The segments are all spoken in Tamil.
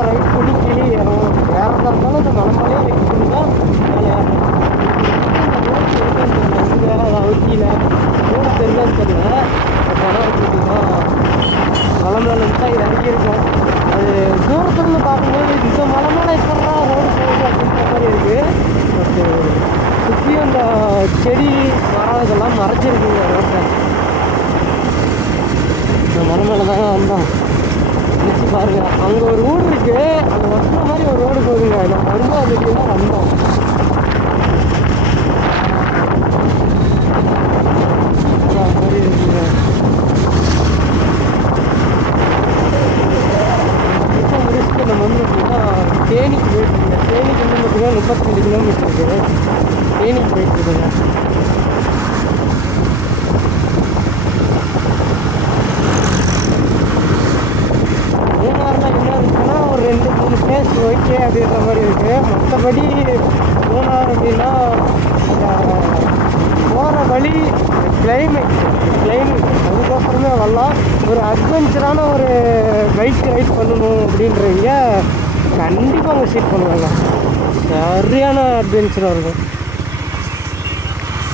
நம்ம ரைட் பண்ணி கீழே ஏறணும். ஏறதா இருந்தாலும் இந்த மலை மேலேயே ரைட் பண்ணி தான் மேலே ஏறணும். இங்கே அதாவது கீழே ரோடு தெரிஞ்சான்னு தெரியல. பட் வச்சுக்கிட்டோம்னா மலை மேலே தான் இறங்கியிருக்கோம். அது தூரத்துலேருந்து பார்க்கும்போது இந்த மலை மேலே எப்படா ரோடு போகுது அப்படின்ற மாதிரி இருக்குது. பட்டு சுற்றியும் இந்த செடி மரம் இதெல்லாம் மறைச்சிருக்குங்க ரோட்டை. இந்த மலை மேலே தாங்க வந்தோம். நினச்சி பாருங்கள், அங்கே ஒரு ஊர் இருக்குது, அந்த ஒட்டுற மாதிரி ஒரு ரோடு போகுதுங்க. நம்ம வரும்போது அதுக்கு தான் வந்தோம். மாதிரி இருக்குங்க. இப்போ முடிச்சுட்டு நம்ம வந்து பார்த்திங்கன்னா தேனிக்கு போயிட்டுருங்க. தேனிக்கு வந்து பார்த்திங்கன்னா 32 கிலோமீட்டர் இருக்குது. தேனிக்கு போயிட்டுருக்குங்க. மூணாறில் என்ன இருக்குன்னா ஒரு 2-3 பிளேஸ் ஓகே அப்படின்ற மாதிரி இருக்குது. மற்றபடி மூணார் அப்படின்னா போகிற வழி கிளைமேட் அதுக்கோசரமே வரலாம். ஒரு அட்வென்ச்சரான ஒரு பைக் ரைட் பண்ணணும் அப்படின்றவங்க கண்டிப்பாக அங்கே ஷீட் பண்ணுவாங்க. சரியான அட்வென்ச்சராக இருக்கும்.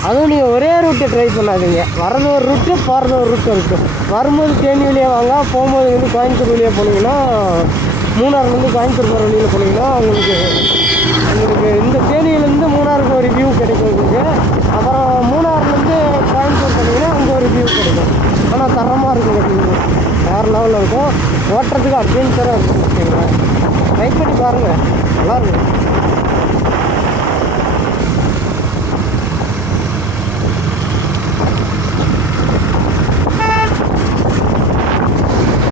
அதுவும் நீங்கள் ஒரே ரூட்டை ட்ரை பண்ணாதீங்க. வரது ஒரு ரூட்டு, போகிறது ஒரு ரூட்டு இருக்குது. வரும்போது தேனி வழியாக வாங்க, போகும்போது வந்து கோயம்புத்தூர் வழியாக போனீங்கன்னா, மூணாறுலேருந்து கோயம்புத்தூர் போகிற வழியில் போனீங்கன்னா உங்களுக்கு இந்த தேனியிலேருந்து மூணாருக்கு ஒரு வியூ கிடைக்கும் உங்களுக்கு. அப்புறம் மூணாறுலேருந்து கோயம்புத்தூர் போனீங்கன்னா அங்கே ஒரு வியூ கிடைக்கும். ஆனால் தரமாக இருக்கும் வியூ, வேறு லெவலில் இருக்கும். ஓட்டுறதுக்கு அட்வென்ச்சராக இருக்கும். ட்ரை பண்ணி பாருங்கள், நல்லாயிருக்கும்.